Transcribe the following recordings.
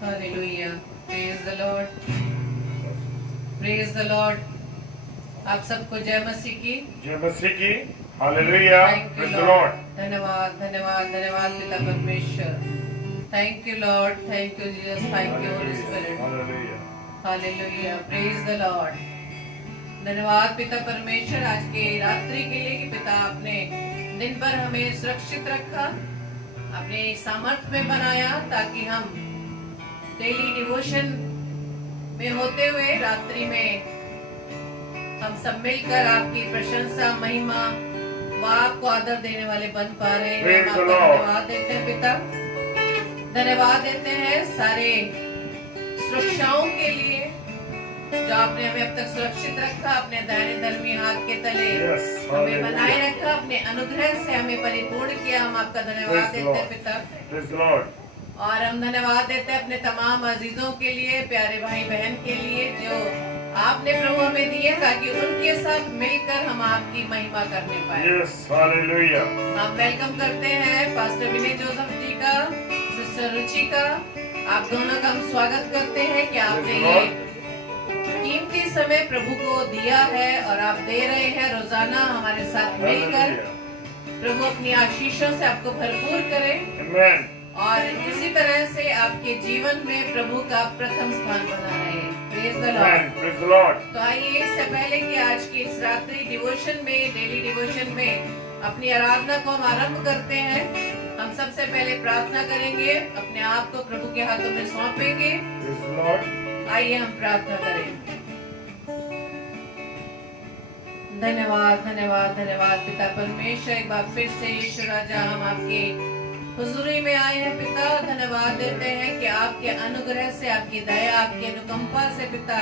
Hallelujah, praise the Lord, praise the Lord. आप सबको जय मसीह की। जय मसीह की। Hallelujah, praise the Lord. धन्यवाद धन्यवाद धन्यवाद पिता परमेश्वर। Thank you Lord, thank you Jesus, thank you Holi spirit. Hallelujah, hallelujah, praise the Lord. धन्यवाद पिता परमेश्वर आज के रात्रि के लिए कि पिता आपने दिन भर हमें सुरक्षित रखा, अपने सामर्थ्य में बनाया ताकि हम डेली डिवोशन में होते हुए रात्रि में हम सब मिलकर आपकी प्रशंसा, महिमा व आपको आदर देने वाले बन पा रहे हैं। हम आपको धन्यवाद देते हैं पिता, धन्यवाद देते हैं सारे सुरक्षाओं के लिए जो आपने हमें अब तक सुरक्षित रखा, अपने दाहिने धर्मी हाथ के तले हमें बनाए रखा, अपने अनुग्रह से हमें परिपूर्ण किया। हम आपका धन्यवाद देते हैं पिता। और हम धन्यवाद देते हैं अपने तमाम अजीजों के लिए, प्यारे भाई बहन के लिए जो आपने प्रभु हमें दिए ताकि उनके साथ मिलकर हम आपकी महिमा करने पाए। हम वेलकम करते हैं पास्टर विनय जोसेफ जी का, सिस्टर रुचि का। आप दोनों का हम स्वागत करते हैं कि आपने ये कीमती समय प्रभु को दिया है और आप दे रहे हैं रोजाना हमारे साथ मिलकर। प्रभु अपनी आशीषों से आपको भरपूर करे और इसी तरह से आपके जीवन में प्रभु का प्रथम स्थान बना रहे। Praise the Lord. तो आइए इससे पहले कि आज की इस रात्रि डिवोशन में, डेली डिवोशन में अपनी आराधना को हम आरंभ करते हैं। हम सबसे पहले प्रार्थना करेंगे, अपने आप को प्रभु के हाथों में सौंपेंगे। आइए हम प्रार्थना करें। धन्यवाद धन्यवाद धन्यवाद पिता परमेश्वर, एक बार फिर से यीशु राजा हम आपके हुजूरी में आए हैं पिता। धन्यवाद देते हैं कि आपके अनुग्रह से, आपकी दया, आपकी अनुकंपा से पिता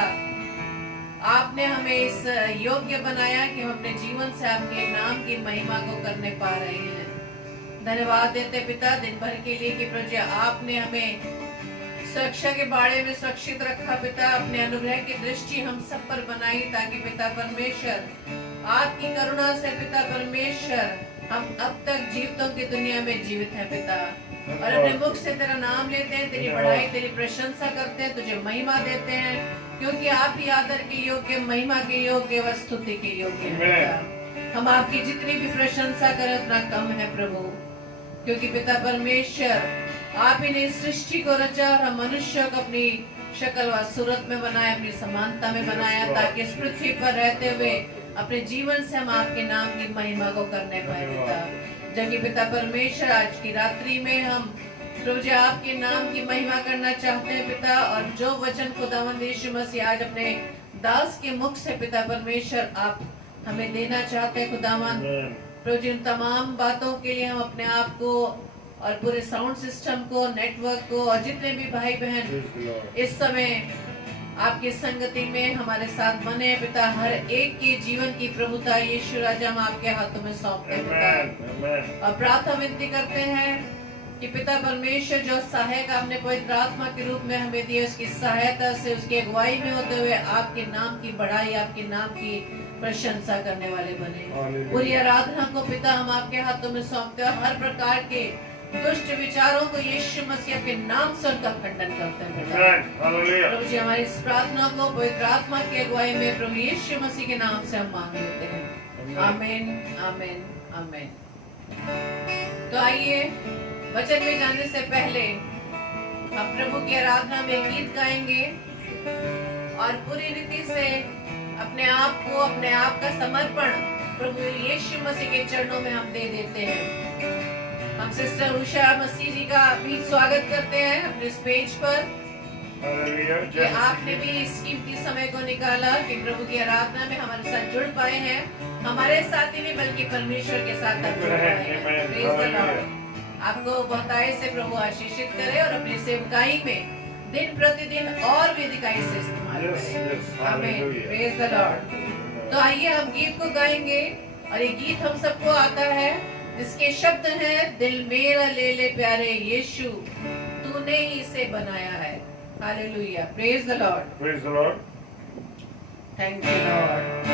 आपने हमें इस योग्य बनाया कि हम अपने जीवन से आपके नाम की महिमा को करने पा रहे हैं। धन्यवाद देते पिता दिन भर के लिए कि प्रभु आपने हमें सुरक्षा के बाड़े में सुरक्षित रखा पिता। अपने अनुग्रह की दृष्टि हम सब पर बनाई ताकि पिता परमेश्वर आपकी करुणा से पिता परमेश्वर हम अब तक जीवितों की दुनिया में जीवित हैं पिता, और अपने मुख से तेरा नाम लेते हैं, तेरी बढ़ाई, तेरी प्रशंसा करते हैं, तुझे महिमा देते हैं क्योंकि आप ही आदर के योग्य, महिमा के योग्य व स्तुति के योग्य हैं पिता। हम आपकी जितनी भी प्रशंसा करें उतना कम है प्रभु, क्योंकि पिता परमेश्वर आप ही ने सृष्टि को रचा और हम मनुष्य को अपनी शक्ल व सूरत में बनाया, अपनी समानता में बनाया ताकि इस पृथ्वी पर रहते हुए अपने जीवन से हम आपके नाम की महिमा को करने पाए पिता। जबकि पिता परमेश्वर आज की रात्रि में हम प्रभु जी आपके नाम की महिमा करना चाहते हैं पिता, और जो वचन खुदावंद यीशु मसीह आज अपने दास के मुख से पिता परमेश्वर आप हमें देना चाहते हैं खुदावंद प्रभु जी, उन तमाम बातों के लिए हम अपने आप को और पूरे साउंड सिस्टम को, नेटवर्क को और जितने भी भाई बहन इस समय आपकी संगति में हमारे साथ बने पिता, हर एक के जीवन की प्रभुता यीशु राजा हम आपके हाथों में सौंपते हैं पिता। और प्रार्थना विनती करते हैं कि पिता परमेश्वर जो सहायक आपने पवित्र आत्मा के रूप में हमें दिया, उसकी सहायता से, उसकी अगुवाई में होते हुए आपके नाम की बढ़ाई, आपके नाम की प्रशंसा करने वाले बने। पूरी आराधना को पिता हम आपके हाथों में सौंपते हैं। हर प्रकार के दुष्ट विचारों को यीशु मसीह के नाम से उनका खंडन करते हैं प्रभु जी। हमारी इस प्रार्थना को पवित्र आत्मा की अगुवाई में प्रभु यीशु मसीह के नाम से हम मांग लेते हैं। आमीन आमीन आमीन। तो आइए वचन में जाने से पहले हम प्रभु की आराधना में गीत गाएंगे और पूरी रीति से अपने आप को, अपने आप का समर्पण प्रभु यीशु मसीह के चरणों में हम दे देते हैं। हम सिस्टर उषा मसीह जी का भी स्वागत करते हैं अपने स्टेज पर कि आपने भी इस कीमती समय को निकाला कि प्रभु की आराधना में हमारे साथ जुड़ पाए हैं। हमारे साथ ही नहीं बल्कि परमेश्वर के साथ आप जुड़ पाए हैं। Praise the Lord. आपको बहुतायत से प्रभु आशीषित करे और अपनी सेवकाई में दिन प्रतिदिन और भी अधिकाई से इस्तेमाल करे। आमीन। Praise the Lord. तो आइए हम गीत को गाएंगे और ये गीत हम सबको आता है जिसके शब्द हैं, दिल मेरा ले ले प्यारे यीशु, तूने ही इसे बनाया है। Hallelujah. Praise the Lord. Praise the Lord. Thank you Lord.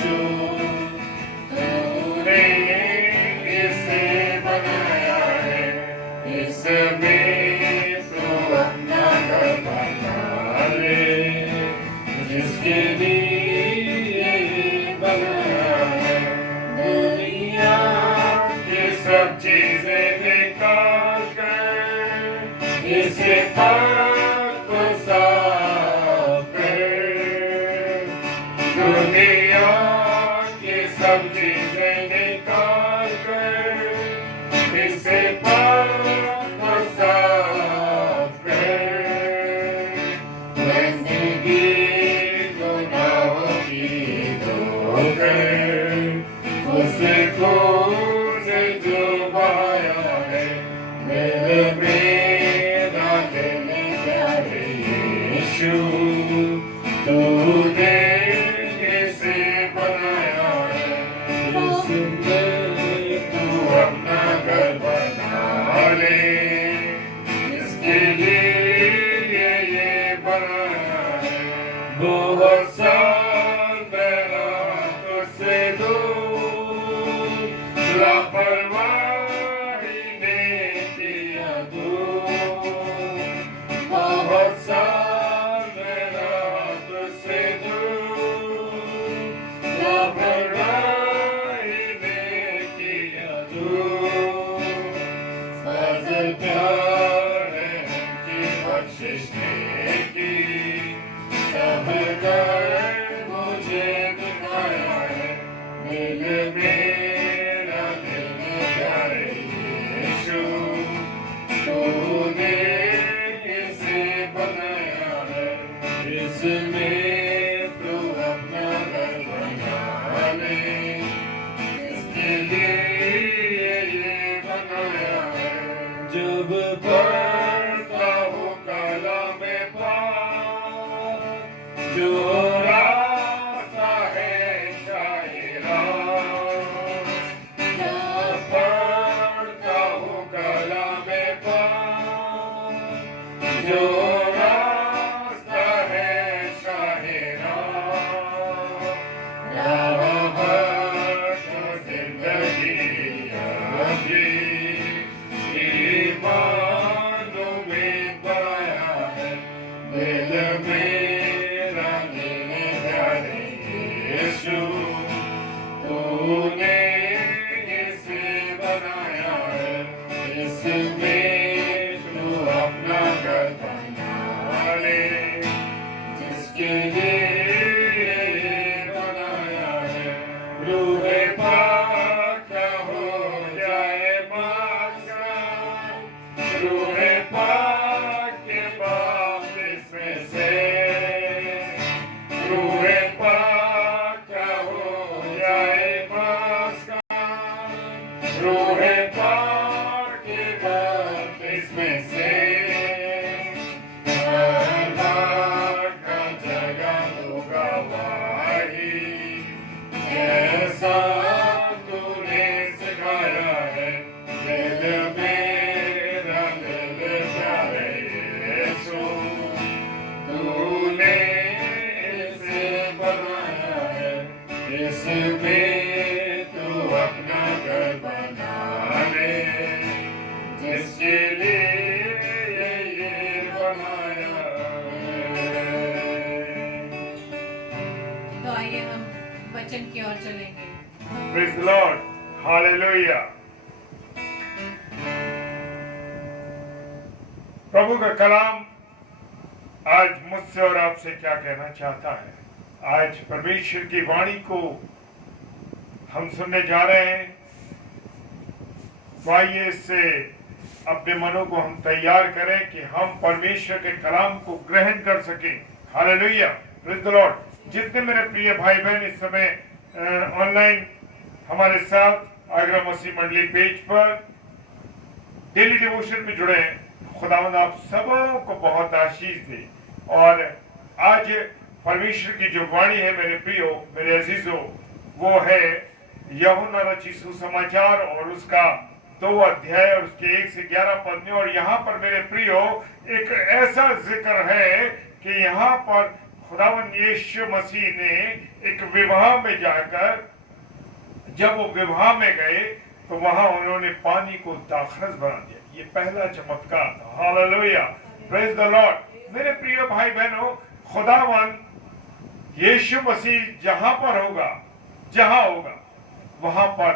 Yeshu तूने इसे बनाया है, इसमें तू अपना घर बना ले, जिसके लिए बनाया है। दुनिया की सब चीजें निकाल कर इसे पाक को साफ कर, दुनिया की सब चीजें निकाल कर इसे पाक को साफ कर, जिंदगी गुनाहों की धोकर उसे खून जो बहाया है, दिल में डालने प्यारे यीशु तूने इसे बनाया है, इसमें तू अपना घर बना ले, इसके लिए ये बनाया है। बहुत साल मेरा तुझसे दूर, लापरवाही ने किया दूर, बहुत साल मेरा तुझसे दूर, लापरवाही ने किया दूर, फजल प्यार है की बख्शिश ने की, सब कर मुझे दिखाया है, दिल मेरा दिल में प्यारे यीशु तूने इसे बनाया है, इसमें तू अपना घर बना ले, इसके लिए ये बनाया है। जब पढ़ता हूँ कलामे पाक, जो रास्ता है शायरा, जब पढ़ता हूँ कलामे पाक, जो रास्ता है शायरा, राह तो जिंदगी अभी ईमानों में पाया है, दिल मेरा दिल प्यारे यीशु तूने इसे बनाया है, इसमें तू अपना घर बना ले, जिसके लिए बनाया है। रूहे पाक हो जाए मस्का, रूहे पाक के पाप इसमें से, रूहे पाक हो जाए मस्का, रूहे पाक के पाप इसमें से, हर बार का जगह तो गवाही, जैसा तूने सिखाया है, दिल मेरा दिल प्यारे यीशु तूने इसे बनाया है, इसमें तू अपना घर बना ले, जिसके लिए ये बनाया है। तो आइए हम वचन की ओर चलेंगे। Praise the Lord. Hallelujah. प्रभु का कलाम आज मुझसे और आपसे क्या कहना चाहता है। आज परमेश्वर की वाणी को हम सुनने जा रहे हैं। तो आइए इससे अपने मनों को हम तैयार करें कि हम परमेश्वर के कलाम को ग्रहण कर सकें। Hallelujah, praise the Lord. जितने मेरे प्रिय भाई बहन इस समय ऑनलाइन हमारे साथ आगरा मसीह मंडली पेज पर डेली डिवोशन में जुड़े हैं, खुदावंद आप सबों को बहुत आशीष दे। और आज परमेश्वर की जो वाणी है मेरे प्रियो, मेरे अजीजों, वो है यूहन्ना रचित सुसमाचार और उसका 2 अध्याय और उसके 1 से 11 पद में। और यहाँ पर मेरे प्रियो एक ऐसा जिक्र है कि यहाँ पर खुदावन यीशु मसीह ने एक विवाह में जाकर, जब वो विवाह में गए तो वहां उन्होंने पानी को दाखरस बना दिया। ये पहला चमत्कार था। Hallelujah, praise the Lord. मेरे प्रिय भाई बहनों, खुदावन यीशु मसीह जहां पर होगा, जहां होगा वहां पर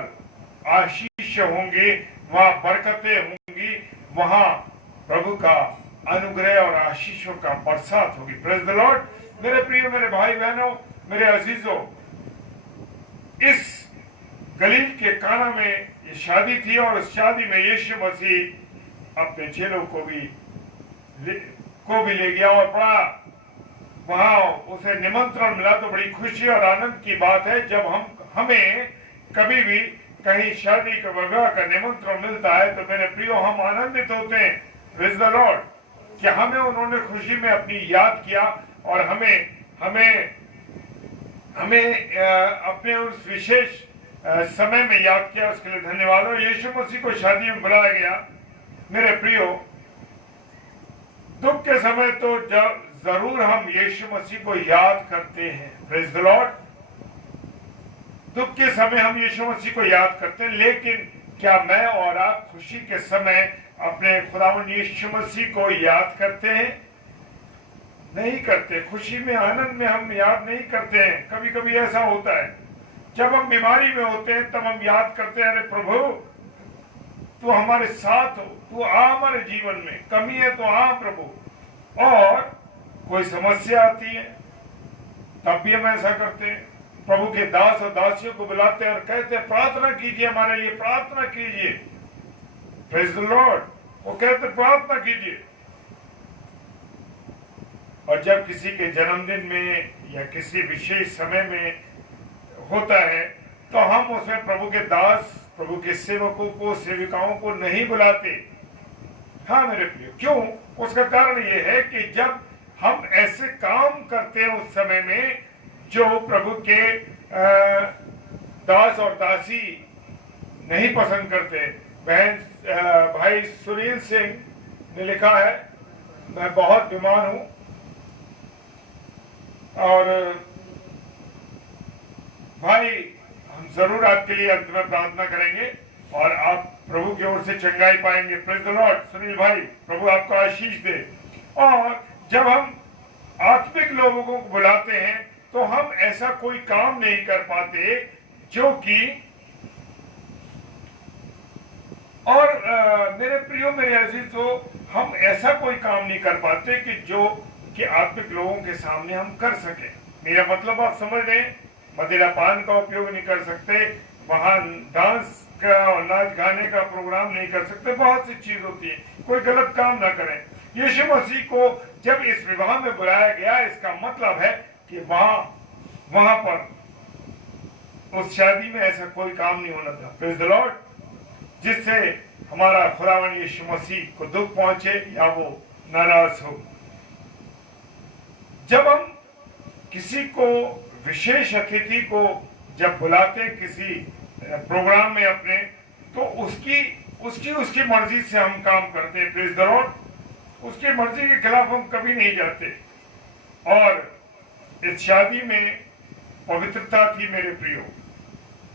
आशीष होंगे, वहां बरकतें होंगी, वहां प्रभु का अनुग्रह और आशीषों का बरसात होगी। Praise the Lord. मेरे प्रिय, मेरे भाई बहनों, मेरे अजीजों, इस गलील के काना में ये शादी थी और उस शादी में यीशु मसीह अपने चेलों को भी ले गया और बड़ा वहां उसे निमंत्रण मिला। तो बड़ी खुशी और आनंद की बात है जब हमें कभी भी कहीं शादी का विवाह का निमंत्रण मिलता है तो मेरे प्रियो हम आनंदित होते हैं। प्रेज द लॉर्ड कि हमें उन्होंने खुशी में अपनी याद किया और हमें अपने उस विशेष समय में याद किया, उसके लिए धन्यवाद। और यीशु मसीह को शादी में बुलाया गया। मेरे प्रियो, दुख के समय तो जरूर हम यीशु मसीह को याद करते हैं। Praise the Lord. दुख के समय हम यीशु मसीह को याद करते हैं, लेकिन क्या मैं और आप खुशी के समय अपने खुदावंद यीशु मसीह को याद करते हैं? नहीं करते। खुशी में, आनंद में हम याद नहीं करते हैं। कभी कभी ऐसा होता है जब हम बीमारी में होते हैं तब हम याद करते हैं, अरे प्रभु तू हमारे साथ हो, तू आ हमारे जीवन में, कमी है तो आ प्रभु। और कोई समस्या आती है तब भी हम ऐसा करते हैं, प्रभु के दास और दासियों को बुलाते हैं और कहते हैं प्रार्थना कीजिए, हमारे लिए प्रार्थना कीजिए। Praise the Lord. वो कहते प्रार्थना कीजिए। और जब किसी के जन्मदिन में या किसी विशेष समय में होता है तो हम उसमें प्रभु के दास, प्रभु के सेवकों को, सेविकाओं को नहीं बुलाते। हाँ मेरे प्रिय, क्यों? उसका कारण यह है कि जब हम ऐसे काम करते हैं उस समय में जो प्रभु के दास और दासी नहीं पसंद करते। भाई सुनील सिंह ने लिखा है, मैं बहुत बीमार हूं और भाई हम जरूर आपके लिए अंत में प्रार्थना करेंगे और आप प्रभु की ओर से चंगाई पाएंगे। Praise the Lord. सुनील भाई, प्रभु आपको आशीष दे। और जब हम आत्मिक लोगों को बुलाते हैं तो हम ऐसा कोई काम नहीं कर पाते जो कि, और मेरे प्रियो, मेरे अजीजों, हम ऐसा कोई काम नहीं कर पाते कि जो कि आत्मिक लोगों के सामने हम कर सके। मेरा मतलब आप समझ रहे हैं? मदिरा पान का उपयोग नहीं कर सकते, वहां डांस का और नाच गाने का प्रोग्राम नहीं कर सकते, बहुत सी चीज होती है। कोई गलत काम ना करें। यीशु मसीह को जब इस विवाह में बुलाया गया, इसका मतलब है कि वहां पर उस शादी में ऐसा कोई काम नहीं होना था। Praise the Lord. जिससे हमारा खुदावंद यीशु मसीह को दुख पहुंचे या वो नाराज हो। जब हम किसी को, विशेष अतिथि को जब बुलाते किसी प्रोग्राम में अपने, तो उसकी मर्जी से हम काम करते हैं। Praise the Lord. उसकी मर्जी के खिलाफ हम कभी नहीं जाते। और इस शादी में पवित्रता थी मेरे प्रियो,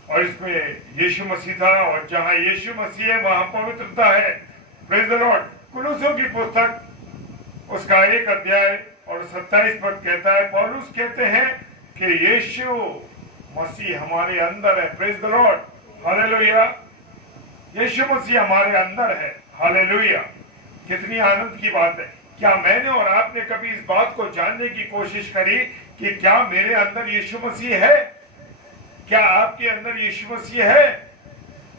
और इसमें यीशु मसीह था, और जहां यीशु मसीह है वहां पवित्रता है। Praise the Lord. कुलुस्यों की पुस्तक उसका 1 अध्याय और 27 पद कहता है, पौलुस कहते हैं कि यीशु मसीह हमारे अंदर है। Praise the Lord. हालेलुया। यीशु मसीह हमारे अंदर है। हालेलुया। कितनी आनंद की बात है। क्या मैंने और आपने कभी इस बात को जानने की कोशिश करी कि क्या मेरे अंदर यीशु मसीह है? क्या आपके अंदर यीशु मसीह है?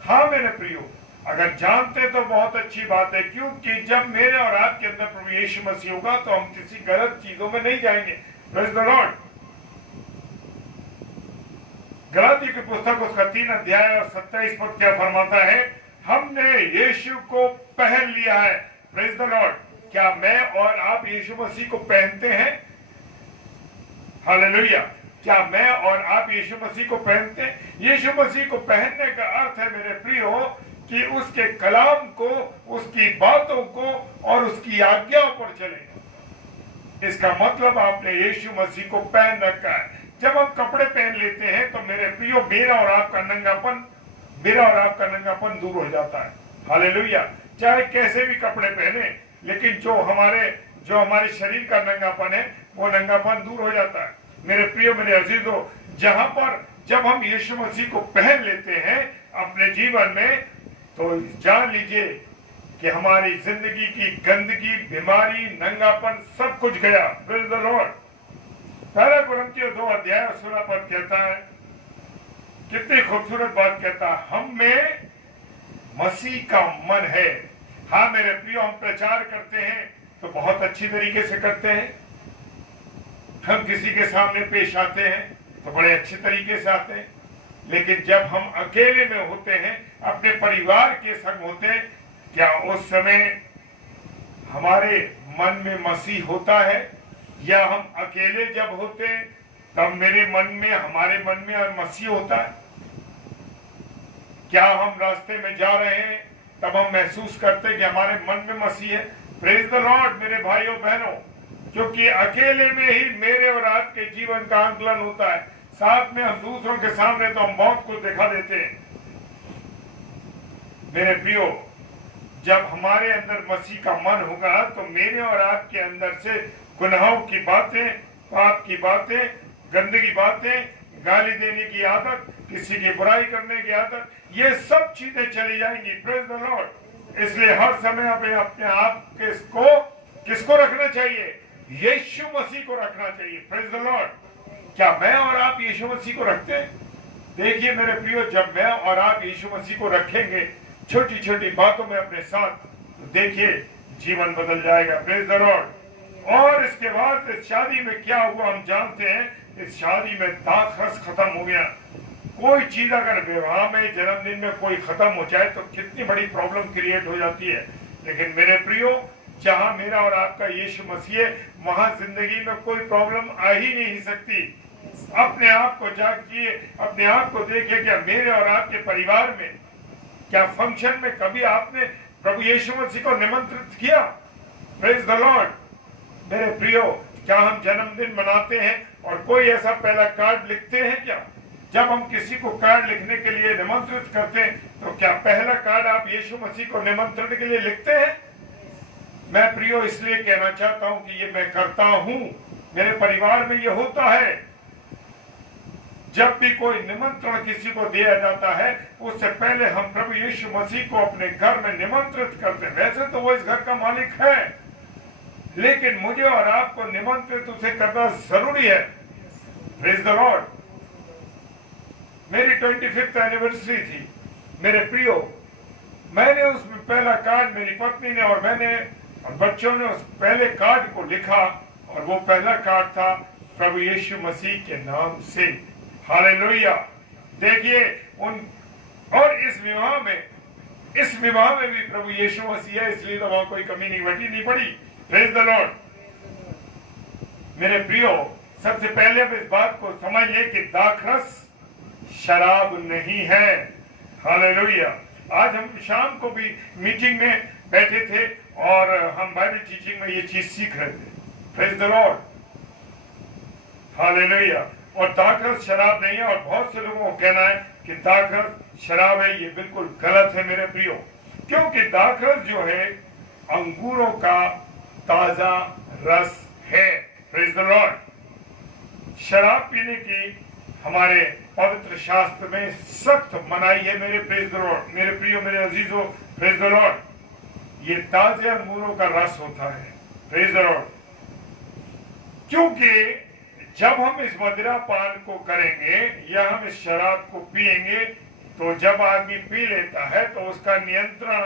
हाँ मेरे प्रियो, अगर जानते तो बहुत अच्छी बात है, क्योंकि जब मेरे और आपके अंदर प्रभु यीशु मसीह होगा तो हम किसी गलत चीजों में नहीं जाएंगे। Praise the Lord. गलातियों की पुस्तक उसका 3 अध्याय और 27 पद क्या फरमाता है? हमने यीशु को पहन लिया है। Praise the Lord. क्या मैं और आप यीशु मसीह को पहनते हैं? हालेलुया। क्या मैं और आप यीशु मसीह को पहनते हैं? यीशु मसीह को पहनने का अर्थ है मेरे प्रियो कि उसके कलाम को, उसकी बातों को और उसकी आज्ञाओं पर चले। इसका मतलब आपने यीशु मसीह को पहन रखा है। जब हम कपड़े पहन लेते हैं तो मेरे प्रियो मेरा और आपका नंगापन दूर हो जाता है। हालेलुया। चाहे कैसे भी कपड़े पहने, लेकिन जो हमारे शरीर का नंगापन है वो नंगापन दूर हो जाता है। मेरे प्रियो मेरे अजीजों, जब हम यीशु मसीह को पहन लेते हैं अपने जीवन में, तो जान लीजिए कि हमारी जिंदगी की गंदगी, बीमारी, नंगापन सब कुछ गया। Praise the Lord. पहला कुरिन्थियों 2 अध्याय 16 पद कहता है, कितनी खूबसूरत बात कहता है, हम में मसीह का मन है। हाँ मेरे प्रियो, हम प्रचार करते हैं तो बहुत अच्छी तरीके से करते हैं, हम किसी के सामने पेश आते हैं तो बड़े अच्छे तरीके से आते हैं, लेकिन जब हम अकेले में होते हैं, अपने परिवार के संग होते हैं, क्या उस समय हमारे मन में मसीह होता है? या हम अकेले जब होते हैं तब हमारे मन में मसीह होता है? क्या हम रास्ते में जा रहे हैं तब हम महसूस करते हैं कि हमारे मन में मसीह है? प्रेज द लॉर्ड मेरे भाइयों बहनों, क्योंकि अकेले में ही मेरे और आपके जीवन का आंकलन होता है। साथ में हम दूसरों के सामने तो हम बहुत कुछ दिखा देते हैं। मेरे प्रियो, जब हमारे अंदर मसीह का मन होगा तो मेरे और आपके अंदर से गुनाहों की बातें, पाप की बातें, गंदगी बातें, गाली देने की आदत, किसी की बुराई करने की आदत, ये सब चीजें चली जाएंगी। Praise the Lord. इसलिए हर समय अपने आप किसको रखना चाहिए? यीशु मसीह को रखना चाहिए। Praise the Lord. क्या मैं और आप यीशु मसीह को रखते हैं? देखिए मेरे प्रियो, जब मैं और आप यीशु मसीह को रखेंगे छोटी छोटी बातों में अपने साथ, तो देखिए जीवन बदल जाएगा। Praise the Lord. और इसके बाद इस शादी में क्या हुआ हम जानते हैं। इस शादी में दाखरस खत्म हो गया। कोई चीज अगर विवाह में, जन्मदिन में कोई खत्म हो जाए तो कितनी बड़ी प्रॉब्लम क्रिएट हो जाती है। लेकिन मेरे प्रियो, जहां मेरा और आपका यीशु मसीह है, वहां जिंदगी में कोई प्रॉब्लम आ ही नहीं सकती। अपने आप को जांचिए, अपने आप को देखिए, क्या मेरे और आपके परिवार में, क्या फंक्शन में कभी आपने प्रभु यीशु मसीह को निमंत्रित किया? Praise the Lord. मेरे प्रियो, क्या हम जन्मदिन मनाते हैं और कोई ऐसा पहला कार्ड लिखते हैं क्या? जब हम किसी को कार्ड लिखने के लिए निमंत्रित करते हैं तो क्या पहला कार्ड आप यीशु मसीह को निमंत्रण के लिए लिखते हैं? मैं प्रियो इसलिए कहना चाहता हूं कि ये मैं करता हूं, मेरे परिवार में ये होता है। जब भी कोई निमंत्रण किसी को दिया जाता है, उससे पहले हम प्रभु यीशु मसीह को अपने घर में निमंत्रित करते हैं। वैसे तो वो इस घर का मालिक है, लेकिन मुझे और आपको निमंत्रित उसे करना जरूरी है। Praise the Lord. मेरी 25th एनिवर्सरी थी मेरे प्रियो। मैंने उसमें पहला कार्ड, मेरी पत्नी ने और मैंने और बच्चों ने उस पहले कार्ड को लिखा, और वो पहला कार्ड था प्रभु यीशु मसीह के नाम से। हालेलुया। देखिए और इस विवाह में भी प्रभु यीशु मसीह है, इसलिए तो वहां कोई कमी नहीं पड़ी। Praise the Lord. मेरे प्रियो, सबसे पहले अब इस बात को समझ ले कि दाखरस शराब नहीं है। हालेलुया। आज हम शाम को भी मीटिंग में बैठे थे और हम बाइबल टीचिंग में ये चीज सीख रहे थे। Praise the Lord. हालेलुया। और दाखरस शराब नहीं है, और बहुत से लोगों को कहना है कि दाखरस शराब है, ये बिल्कुल गलत है मेरे प्रियो। क्योंकि दाखरस जो है अंगूरों का ताजा रस है। Praise the Lord. शराब पीने की हमारे पवित्र शास्त्र में सख्त मनाही है मेरे प्रेज द लॉर्ड, मेरे प्रियो मेरे अजीजों। Praise the Lord. ये ताजे अंगूरों का रस होता है। Praise the Lord. क्योंकि जब हम इस मदिरा पान को करेंगे या हम इस शराब को पिएंगे, तो जब आदमी पी लेता है तो उसका नियंत्रण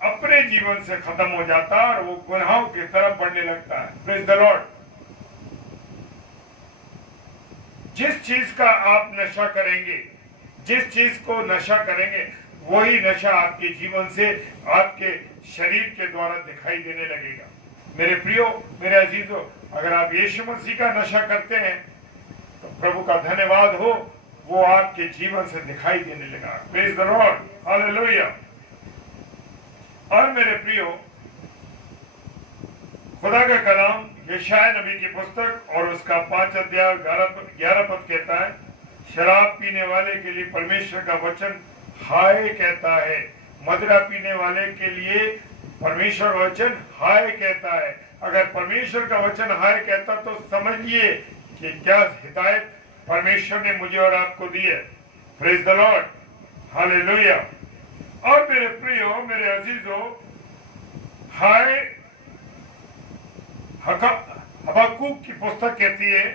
अपने जीवन से खत्म हो जाता है और वो गुनाहों की तरफ बढ़ने लगता है। Praise the Lord. जिस चीज का आप नशा करेंगे, जिस चीज को नशा करेंगे, वही नशा आपके जीवन से, आपके शरीर के द्वारा दिखाई देने लगेगा। मेरे प्रियो मेरे अजीजों, अगर आप यीशु मसीह का नशा करते हैं तो प्रभु का धन्यवाद हो, वो आपके जीवन से दिखाई देने लगा। Praise the Lord. हालेलुया। और मेरे प्रियो, खुदा का कलाम यशायाह नबी की पुस्तक और उसका 5 अध्याय 11 पद कहता है, शराब पीने वाले के लिए परमेश्वर का वचन हाय कहता है। मदिरा पीने वाले के लिए परमेश्वर वचन हाय कहता है। अगर परमेश्वर का वचन हाय कहता तो समझिए कि क्या हिदायत परमेश्वर ने मुझे और आपको दी है। Praise the Lord, hallelujah. और मेरे प्रियो, मेरे अजीजों, हाय हबक्कूक की पुस्तक कहती है,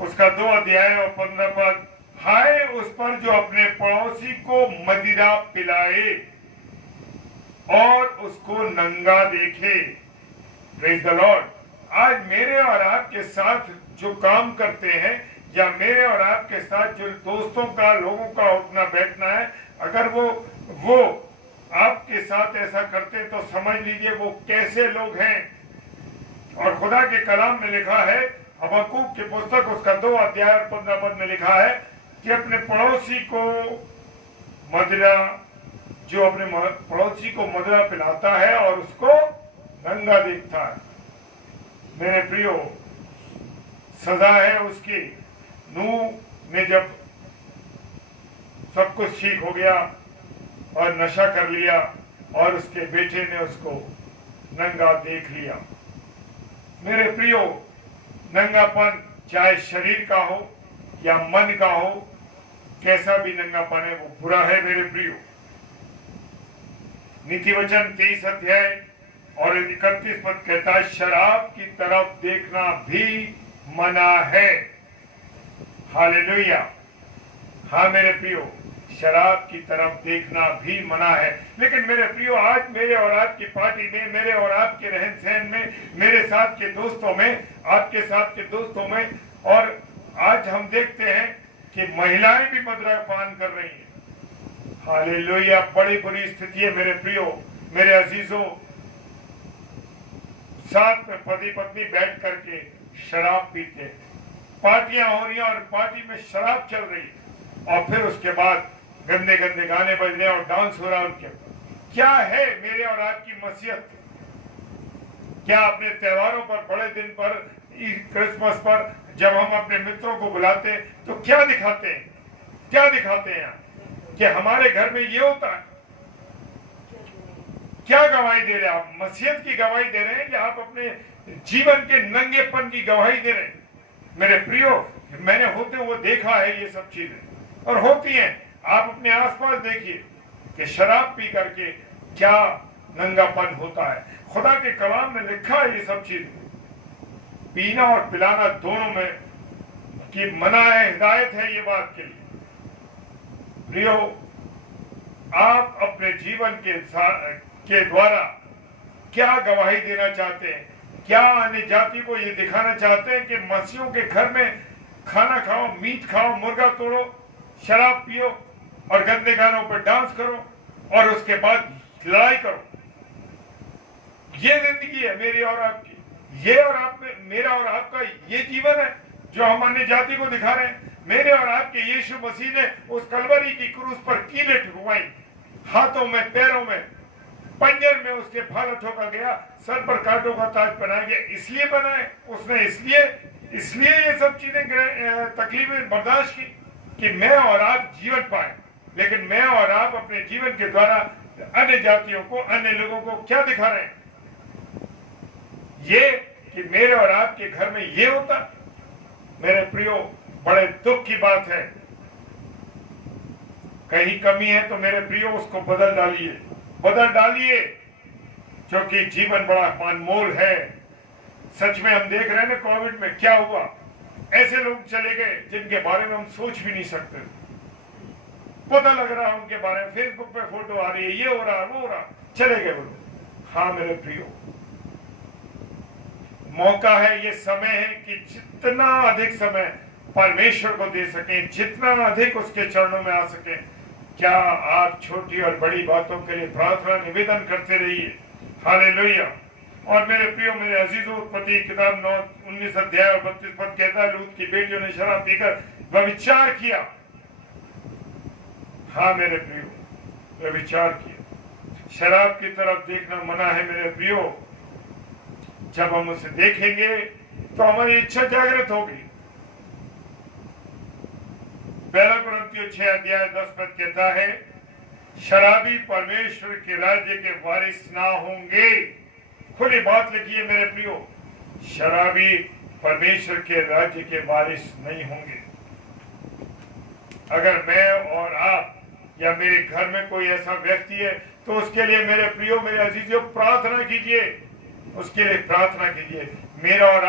उसका 2 अध्याय और 15 पद, हाय उस पर जो अपने पड़ोसी को मदिरा पिलाए और उसको नंगा देखे। Praise the Lord. आज मेरे और आपके साथ जो काम करते हैं या मेरे और आपके साथ जो दोस्तों का, लोगों का उठना बैठना है, अगर वो आपके साथ ऐसा करते तो समझ लीजिए वो कैसे लोग हैं। और खुदा के कलाम में लिखा है, हबक्कूक की पुस्तक उसका 2 अध्याय और 15 पद में लिखा है कि अपने पड़ोसी को मदिरा, जो अपने पड़ोसी को मदिरा पिलाता है और उसको नंगा देखता है। मेरे प्रियो, सजा है उसकी। नूह ने जब सब कुछ ठीक हो गया और नशा कर लिया और उसके बेटे ने उसको नंगा देख लिया। मेरे प्रियो, नंगापन चाहे शरीर का हो या मन का हो, कैसा भी नंगापन है वो बुरा है। मेरे प्रियो, नीति वचन 23 अध्याय और 31 पद कहता है, शराब की तरफ देखना भी मना है। हालेलुया। हाँ मेरे प्रियो, शराब की तरफ देखना भी मना है। लेकिन मेरे प्रियो, आज मेरे और आपकी पार्टी में, मेरे और आपके रहन सहन में, मेरे साथ के दोस्तों में, आपके साथ के दोस्तों में, और आज हम देखते हैं कि महिलाएं भी मद्यपान कर रही हैं। हालेलुया। बड़ी बुरी स्थिति है मेरे प्रियो, मेरे अजीजों। साथ में पति पत्नी बैठ करके शराब पीते, पार्टियां हो रही हैं और पार्टी में शराब चल रही है और फिर उसके बाद गंदे गंदे गाने बज रहे और डांस हो रहा है उनके। क्या है मेरे और आपकी मसीहत? क्या अपने त्योहारों पर, बड़े दिन पर, क्रिसमस पर जब हम अपने मित्रों को बुलाते हैं तो क्या दिखाते हैं? क्या दिखाते हैं कि हमारे घर में ये होता है? क्या गवाही दे रहे हैं आप? मसीहत की गवाही दे रहे हैं या आप अपने जीवन के नंगेपन की गवाही दे रहे हैं? मेरे प्रियो, मैंने होते हुए देखा है ये सब चीजें और होती हैं। आप अपने आसपास देखिए कि शराब पी करके क्या नंगापन होता है। खुदा के कलाम में लिखा है ये सब चीज। पीना और पिलाना दोनों में की मना है, हिदायत है ये बात के लिए। प्रियो, आप अपने जीवन के द्वारा क्या गवाही देना चाहते हैं? क्या अन्य जाति को ये दिखाना चाहते हैं कि मसीहों के घर में खाना खाओ, मीट खाओ, मुर्गा तोड़ो, शराब पियो और गंदे गानों पर डांस करो और उसके बाद लड़ाई करो? ये जिंदगी है मेरी और आपकी। ये और आप में, मेरा और आपका ये जीवन है जो हम अन्य जाति को दिखा रहे हैं। मेरे और आपके यीशु मसीह ने उस कलवरी की क्रूस पर कीलें ठुकवाई, हाथों में, पैरों में, पंजर में उसके भाला ठोका गया, सर पर कांटों का ताज पहनाया गया। इसलिए बनाए उसने, इसलिए ये सब चीजें, तकलीफें बर्दाश्त की कि मैं और आप जीवन पाए। लेकिन मैं और आप अपने जीवन के द्वारा अन्य जातियों को, अन्य लोगों को क्या दिखा रहे हैं? ये कि मेरे और आपके घर में ये होता। मेरे प्रियो, बड़े दुख की बात है। कहीं कमी है तो मेरे प्रियो उसको बदल डालिए, क्योंकि जीवन बड़ा अनमोल है। सच में हम देख रहे हैं ना, कोविड में क्या हुआ। ऐसे लोग चले गए जिनके बारे में हम सोच भी नहीं सकते। पता लग रहा है उनके बारे में, फेसबुक पे फोटो आ रही है, ये हो रहा, वो हो रहा, चले गए वो लोग। हाँ मेरे प्रियो, मौका है, ये समय है कि जितना अधिक समय परमेश्वर को दे सकें, जितना अधिक उसके चरणों में आ सके। क्या आप छोटी और बड़ी बातों के लिए प्रार्थना निवेदन करते रहिए। हालेलुया। और मेरे प्रियो, मेरे अजीजों, उत्पत्ति किताब 19 अध्याय और 32 पद कहता है, लूत की बेटियों ने शराब पीकर व्यभिचार किया। हाँ मेरे प्रियो, व्यभिचार किया। शराब की तरफ देखना मना है मेरे प्रियो। जब हम उसे देखेंगे तो हमारी इच्छा जागृत होगी। पहला कुरिन्थियों 6 अध्याय 10 पद कहता है, शराबी परमेश्वर के राज्य के वारिस ना होंगे। खुली बात लिखी है मेरे प्रियो, शराबी परमेश्वर के राज्य के वारिस नहीं होंगे। अगर मैं और आप या मेरे घर में कोई ऐसा व्यक्ति है तो उसके लिए मेरे प्रियो, मेरे अजीजों, प्रार्थना कीजिए, उसके लिए प्रार्थना कीजिए। मेरा और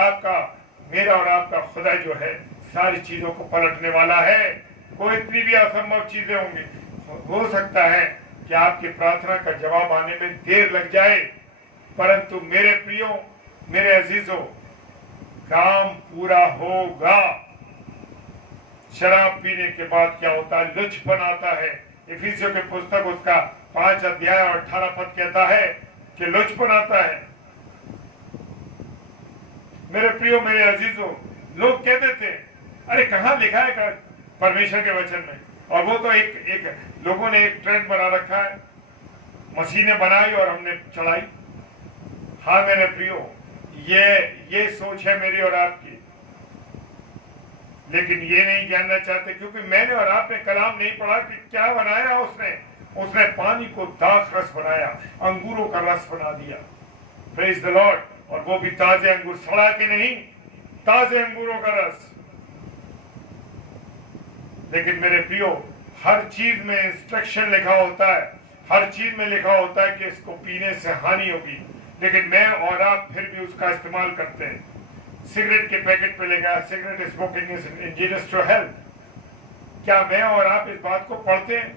आपका खुदा जो है सारी चीजों को पलटने वाला है। कोई इतनी भी असंभव चीजें होंगी, हो सकता है कि आपकी प्रार्थना का जवाब आने में देर लग जाए, परंतु मेरे प्रियो, मेरे अजीजों, काम पूरा होगा। शराब पीने के बाद क्या होता है? लुचपन आता है। इफिसियों की पुस्तक उसका 5 अध्याय और 18 पद कहता है कि लुचपन आता है। मेरे प्रियो, मेरे अजीजों, लोग कहते थे, अरे कहाँ लिखा है परमेश्वर के वचन में? और वो तो एक लोगों ने एक ट्रेंड बना रखा है, मशीनें बनाई और हमने चलाई। हाँ मेरे प्रियो, ये सोच है मेरी और आपकी, लेकिन ये नहीं जानना चाहते, क्योंकि मैंने और आपने कलाम नहीं पढ़ा कि क्या बनाया उसने पानी को दाख रस बनाया, अंगूरों का रस बना दिया। Praise the Lord. और वो भी ताजे अंगूर, सड़ा के नहीं, ताजे अंगूरों का रस। लेकिन मेरे प्रियो, हर चीज में इंस्ट्रक्शन लिखा होता है, हर चीज में लिखा होता है कि इसको पीने से हानि होगी, लेकिन मैं और आप फिर भी उसका इस्तेमाल करते हैं। सिगरेट के पैकेट पे लिखा है, cigarette smoking is injurious to health. क्या मैं और आप इस बात को पढ़ते हैं?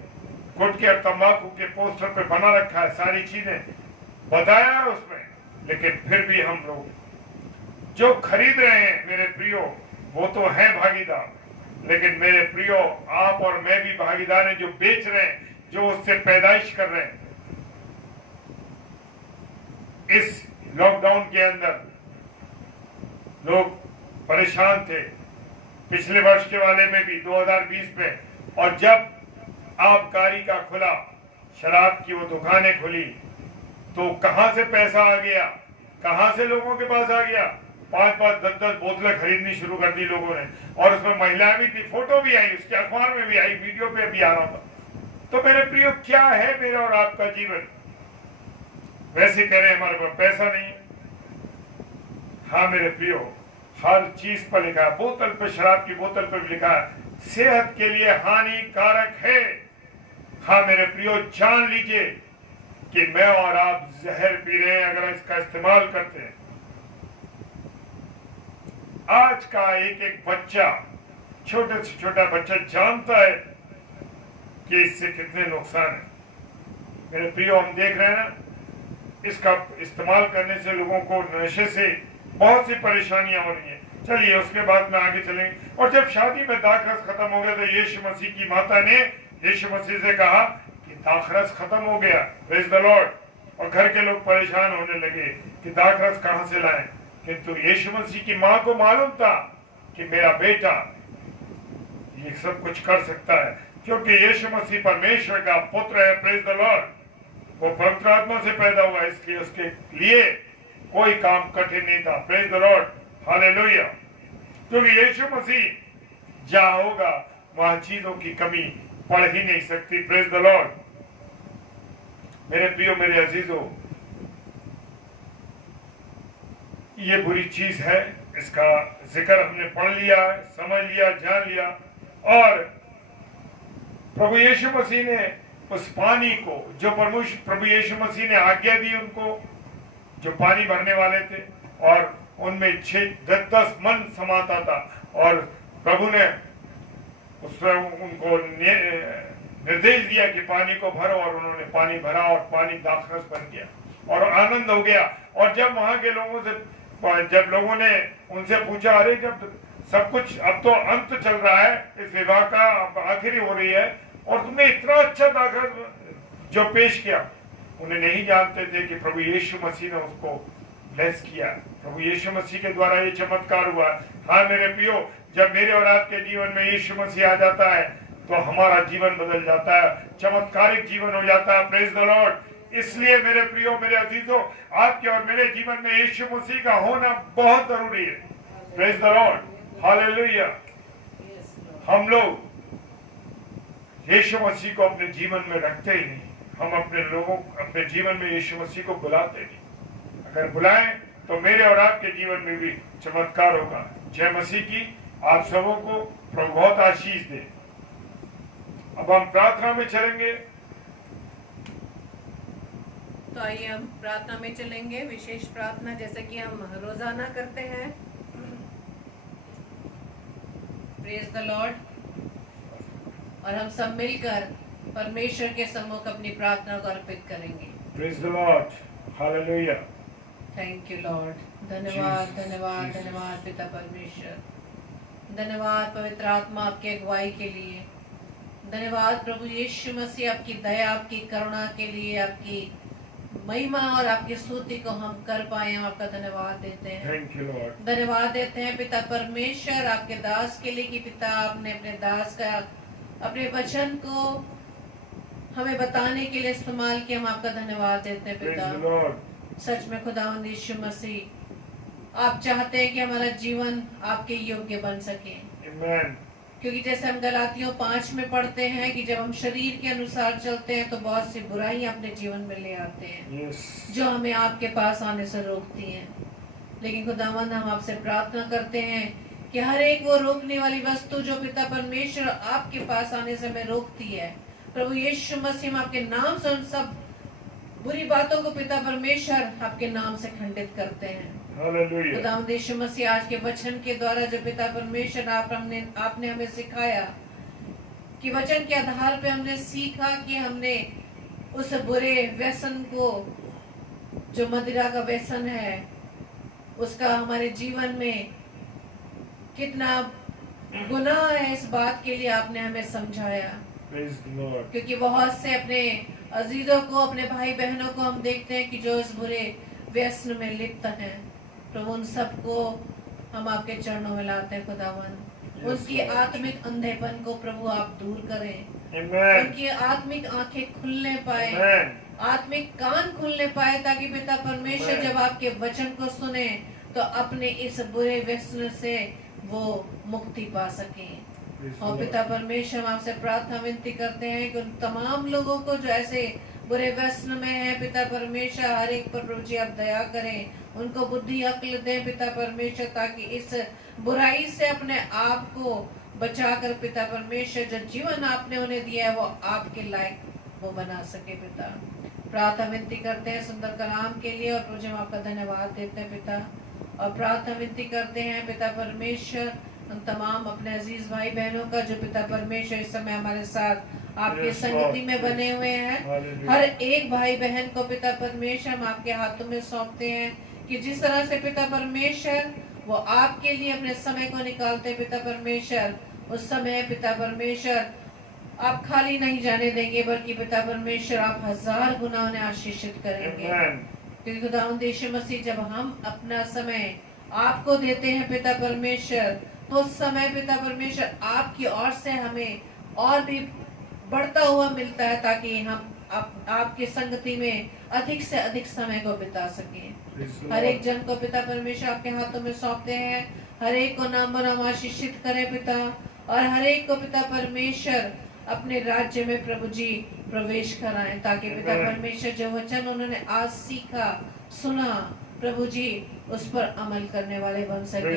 गुटखे और तंबाकू के पोस्टर पे बना रखा है, सारी चीजें बताया है उसमें, लेकिन फिर भी हम लोग जो खरीद रहे हैं मेरे प्रियो, वो तो है भागीदार, लेकिन मेरे प्रियो, आप और मैं भी भागीदार हैं जो बेच रहे हैं, जो उससे पैदाइश कर रहे हैं। इस लॉकडाउन के अंदर लोग परेशान थे, पिछले वर्ष के वाले में भी 2020 में, और जब आबकारी का खुला, शराब की वो दुकानें खुली, तो कहां से पैसा आ गया, कहां से लोगों के पास आ गया? 5-5, 10-10 बोतलें खरीदनी शुरू कर दी लोगों ने, और उसमें महिलाएं भी थी, फोटो भी आई, उसके अखबार में भी आई, वीडियो पे भी आ रहा था। तो मेरे प्रियो, क्या है मेरा और आपका जीवन? वैसे कह रहे हमारे पास पैसा नहीं है। हाँ मेरे प्रियो, हर चीज पर लिखा है, बोतल पे, शराब की बोतल पे भी लिखा है, सेहत के लिए हानिकारक है। हाँ मेरे प्रियो, जान लीजिए कि मैं और आप जहर पी रहे हैं अगर इसका इस्तेमाल करते हैं। आज का एक बच्चा, छोटे से छोटा बच्चा जानता है कि इससे कितने नुकसान है। मेरे प्रियो, हम देख रहे हैं ना, इसका इस्तेमाल करने से लोगों को नशे से बहुत सी परेशानियां हो रही हैं। चलिए उसके बाद में आगे चलेंगे। और जब शादी में दाखरस खत्म हो गया तो यीशु मसीह की माता ने यीशु मसीह से कहा कि दाखरस खत्म हो गया, प्रेज द लॉर्ड। और घर के लोग परेशान होने लगे कि दाखरस कहां से लाएं, किंतु यीशु मसीह की मां को मालूम था कि मेरा बेटा ये सब कुछ कर सकता है, क्योंकि यीशु मसीह परमेश्वर का पुत्र है, प्रेज द लॉर्ड। वो पवित्र आत्मा से पैदा हुआ, इसलिए उसके लिए कोई काम कठिन नहीं था, प्रेज द लॉर्ड, हालेलुया। क्योंकि यीशु मसीह जहां होगा वहां चीजों की कमी पड़ ही नहीं सकती, प्रेज द लॉर्ड। मेरे प्रियो, मेरे अजीजों, ये बुरी चीज है, इसका जिक्र हमने पढ़ लिया, समझ लिया, जान लिया। और प्रभु यीशु मसीह ने उस पानी को, जो प्रभु यीशु मसीह ने आज्ञा दी उनको, जो पानी भरने वाले थे, और उनमें 6-10 मन समाता था, और प्रभु ने उसमें उनको निर्देश दिया कि पानी को भरो, और उन्होंने पानी भरा और पानी दाखरस बन गया और आनंद हो गया। और जब वहां के लोगों से, जब लोगों ने उनसे पूछा, अरे जब सब कुछ, अब तो अंत चल रहा है, इस विवाह का अब आखिरी हो रही है, और तुमने इतना अच्छा दाखरस जो पेश किया, उन्हें नहीं जानते थे कि प्रभु यीशु मसीह ने उसको ब्लेस किया, प्रभु यीशु मसीह के द्वारा ये चमत्कार हुआ। हाँ मेरे प्रियो, जब मेरे और आपके जीवन में यीशु मसीह आ जाता है तो हमारा जीवन बदल जाता है, चमत्कारिक जीवन हो जाता है, प्रेज द लॉर्ड। इसलिए मेरे प्रियो, मेरे अजीजों, आपके और मेरे जीवन में यीशु मसीह का होना बहुत जरूरी है। Praise the Lord, hallelujah. हम लोग यीशु मसीह को अपने जीवन में रखते ही नहीं, हम अपने जीवन में यीशु मसीह को बुलाते नहीं। अगर बुलाएं तो मेरे और आपके जीवन में भी चमत्कार होगा। जय मसीह की। आप सबों को प्रभु बहुत आशीष दे। अब हम प्रार्थना में चलेंगे। तो आइए हम प्रार्थना में चलेंगे, विशेष प्रार्थना जैसे कि हम रोजाना करते हैं। Praise the Lord. और हम सब मिलकर परमेश्वर के सम्मुख अपनी प्रार्थना को अर्पित करेंगे। Praise the Lord, hallelujah. Thank you Lord. धन्यवाद, Jesus, धन्यवाद, Jesus. धन्यवाद पिता परमेश्वर। धन्यवाद पवित्र आत्मा आपकी अगुवाई के लिए। धन्यवाद प्रभु यीशु मसीह, आपकी दया, आपकी करुणा के लिए, आपकी महिमा और आपकी स्तुति को हम कर पाए, हम आपका धन्यवाद देते हैं। Thank you Lord. धन्यवाद देते हैं पिता परमेश्वर आपके दास के लिए कि पिता आपने अपने दास का अपने वचन को हमें बताने के लिए इस्तेमाल किया। हम आपका धन्यवाद देते हैं प्रेज पिता। The Lord. सच में खुदावंद यीशु मसीह, आप चाहते हैं कि हमारा जीवन आपके योग्य बन सके, आमेन। क्योंकि जैसे हम गलातियों 5 में पढ़ते हैं कि जब हम शरीर के अनुसार चलते हैं तो बहुत सी बुराइयां अपने जीवन में ले आते हैं यस, जो हमें आपके पास आने से रोकती हैं। लेकिन खुदावंद, हम आपसे प्रार्थना करते हैं कि हर एक वो रोकने वाली वस्तु जो पिता परमेश्वर आपके पास आने से हमें रोकती है, प्रभु यीशु मसीह, हम आपके नाम से उन सब बुरी बातों को पिता परमेश्वर आपके नाम से खंडित करते हैं। हालेलुया। खुदावंद यीशु मसीह, आज के वचन के द्वारा जो पिता परमेश्वर आपने हमें सिखाया कि वचन के आधार पे हमने सीखा कि हमने उस बुरे व्यसन को, जो मदिरा का व्यसन है, उसका हमारे जीवन में कितना गुनाह है, इस बात के लिए आपने हमें समझाया। Praise the Lord. क्योंकि बहुत से अपने अजीजों को, अपने भाई बहनों को हम देखते हैं कि जो इस बुरे व्यसन में लिप्त हैं। प्रभु उन सबको हम आपके चरणों में लाते हैं खुदावन। उनकी आत्मिक अंधेपन को प्रभु आप दूर करें, आमेन। उनकी आत्मिक आंखें खुलने पाए, आमेन। आत्मिक कान खुलने पाए, ताकि पिता परमेश्वर आमेन। जब आपके वचन को सुने तो अपने इस बुरे व्यसन से वो मुक्ति पा सके। और पिता परमेश्वर, हम आपसे प्रार्थना विनती करते हैं कि उन तमाम लोगों को जो ऐसे बुरे व्यसन में है, पिता परमेश्वर, हर एक पर प्रभु जी आप दया करें, उनको बुद्धि अक्ल दें पिता परमेश्वर, ताकि इस बुराई से अपने आप को बचाकर पिता परमेश्वर जो जीवन आपने उन्हें दिया है वो आपके लायक वो बना सके। पिता प्रार्थना विनती करते हैं सुंदर कलाम के लिए, और प्रभु जी हम आपका धन्यवाद देते हैं पिता। और प्रार्थना विनती करते हैं पिता परमेश्वर हम तमाम अपने अजीज भाई बहनों का जो पिता परमेश्वर इस समय हमारे साथ आपके संगति में बने हुए हैं। हर एक भाई बहन को पिता परमेश्वर हम आपके हाथों में सौंपते हैं कि जिस तरह से पिता परमेश्वर वो आपके लिए अपने समय को निकालते हैं पिता परमेश्वर, उस समय पिता परमेश्वर आप खाली नहीं जाने देंगे, बल्कि पिता परमेश्वर आप 1000 गुना उन्हें आशीषित करेंगे। क्योंकि खुदावंद यीशु मसीह, जब हम अपना समय आपको देते हैं पिता परमेश्वर, तो उस समय पिता परमेश्वर आपकी ओर से हमें और भी बढ़ता हुआ मिलता है, ताकि हम आपकी संगति में अधिक से अधिक समय को बिता सकें। हर एक जन को पिता परमेश्वर आपके हाथों में सौंपते हैं, हर एक को नाम नाम आशीषित करें पिता, और हर एक को पिता परमेश्वर अपने राज्य में प्रभु जी प्रवेश कराएं, ताकि पिता परमेश्वर जो वचन उन्होंने आज सीखा सुना प्रभु जी उस पर अमल करने वाले बन सके।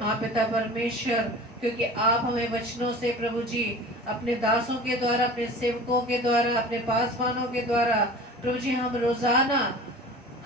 हाँ पिता परमेश्वर, क्योंकि आप हमें वचनों से प्रभु जी अपने दासों के द्वारा, अपने सेवकों के द्वारा, अपने पासवानों के द्वारा प्रभु जी हम रोजाना